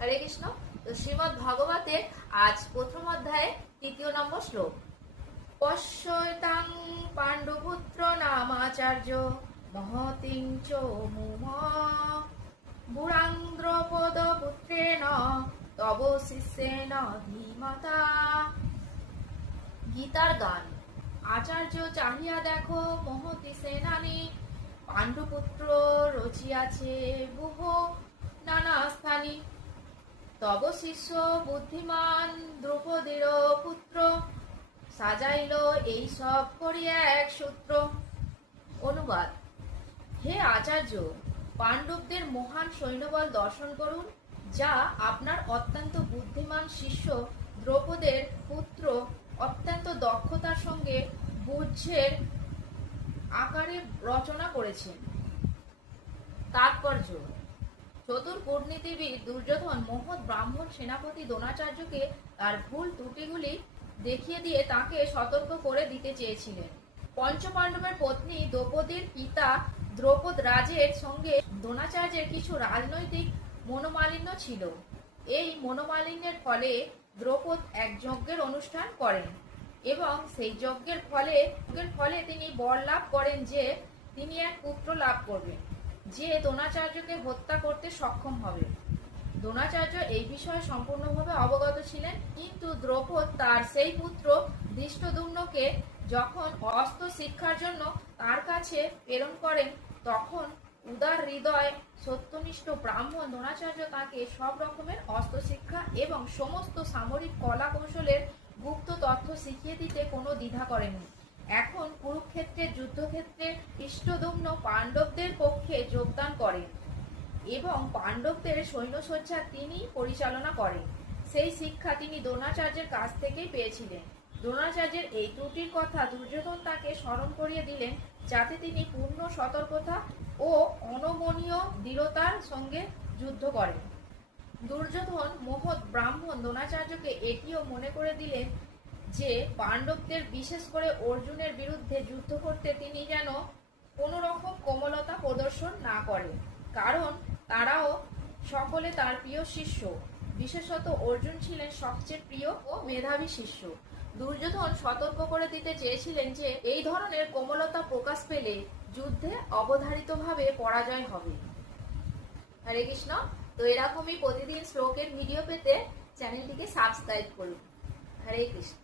হরে কৃষ্ণ। তো শ্রীমদ্ ভাগবতের আজ প্রথম অধ্যায়ে ৩য় নম্বর শ্লোক। পশ্যতাং পাণ্ডুপুত্র নামাচার্য মহতিং চ মুম বুরান্দ্রপদ পুত্রেণ তব শিষ্যেন ধীমতা। গীতার গান। আচার্য চাহিয়া দেখো মহতি সেনানি, পাণ্ডুপুত্র রচিয়াছে বহু নানা স্থানী। তব শিষ্য বুদ্ধিমান দ্রৌপদীর পুত্র, সাজাইল এই সব করিয়া এক সূত্র। অনুবাদ। হে আচার্য, পাণ্ডবদের মহান সৈন্যবল দর্শন করুন, যা আপনার অত্যন্ত বুদ্ধিমান শিষ্য দ্রৌপদের পুত্র অত্যন্ত দক্ষতার সঙ্গে বুঝের আকারে রচনা করেছেন। তাৎপর্য। চতুর কূটনীতিবিদ দুর্যোধন মহৎ ব্রাহ্মণ সেনাপতি দ্রোণাচার্যকে তার ভুল ত্রুটিগুলি দেখিয়ে দিয়ে তাকে সতর্ক করে দিতে চেয়েছিলেন। পঞ্চপাণ্ডবের পত্নী দ্রৌপদীর পিতা দ্রৌপদ রাজের সঙ্গে দ্রোণাচার্যের কিছু রাজনৈতিক মনোমালিন্য ছিল। এই মনোমালিন্যের ফলে দ্রৌপদ এক যজ্ঞের অনুষ্ঠান করেন এবং সেই যজ্ঞের ফলে তিনি বর লাভ করেন যে তিনি এক পুত্র লাভ করবেন, যে দ্রোণাচার্যকে হত্যা করতে সক্ষম হবে। দ্রোণাচার্য এই বিষয়ে সম্পূর্ণভাবে অবগত ছিলেন, কিন্তু দ্রৌপদ তার সেই পুত্র ধৃষ্টদ্যুম্নকে যখন অস্ত্র শিক্ষার জন্য তার কাছে প্রেরণ করেন, তখন উদার হৃদয় সত্যনিষ্ঠ ব্রাহ্মণ দ্রোণাচার্য তাকে সব রকমের অস্ত্র শিক্ষা এবং সমস্ত সামরিক কলা কৌশলের গুপ্ত তথ্য শিখিয়ে দিতে কোনো দ্বিধা করেননি। এখন কুরুক্ষেত্রের যুদ্ধক্ষেত্রে ধৃষ্টদ্যুম্ন পাণ্ডবদের পক্ষে যোগদান করেন এবং পাণ্ডবদের সৈন্যসজ্জা তিনি পরিচালনা করেন। সেই শিক্ষা তিনি দ্রোণাচার্যের কাছ থেকেই পেয়েছিলেন। দ্রোণাচার্যের এই ত্রুটির কথা দুর্যোধন তাকে স্মরণ করিয়ে দিলেন, যাতে তিনি পূর্ণ সতর্কতা ও অনমনীয় দৃঢ়তার সঙ্গে যুদ্ধ করেন। দুর্যোধন মহৎ ব্রাহ্মণ দ্রোণাচার্যকে এটিও মনে করে দিলেন যে পাণ্ডবদের, বিশেষ করে অর্জুনের বিরুদ্ধে যুদ্ধ করতে তিনি যেন কোনো রকম কোমলতা প্রদর্শন না করেন, কারণ তারাও সকলে তার প্রিয় শিষ্য। বিশেষত অর্জুন ছিলেন সবচেয়ে প্রিয় ও মেধাবী শিষ্য। দুর্যোধন সতর্ক করে দিতে চেয়েছিলেন যে এই ধরনের কোমলতা প্রকাশ পেলে যুদ্ধে অবধারিতভাবে পরাজয় হবে। হরে কৃষ্ণ। তো এরকমই প্রতিদিন শ্লোকের ভিডিও পেতে চ্যানেলটিকে সাবস্ক্রাইব করুন। হরে কৃষ্ণ।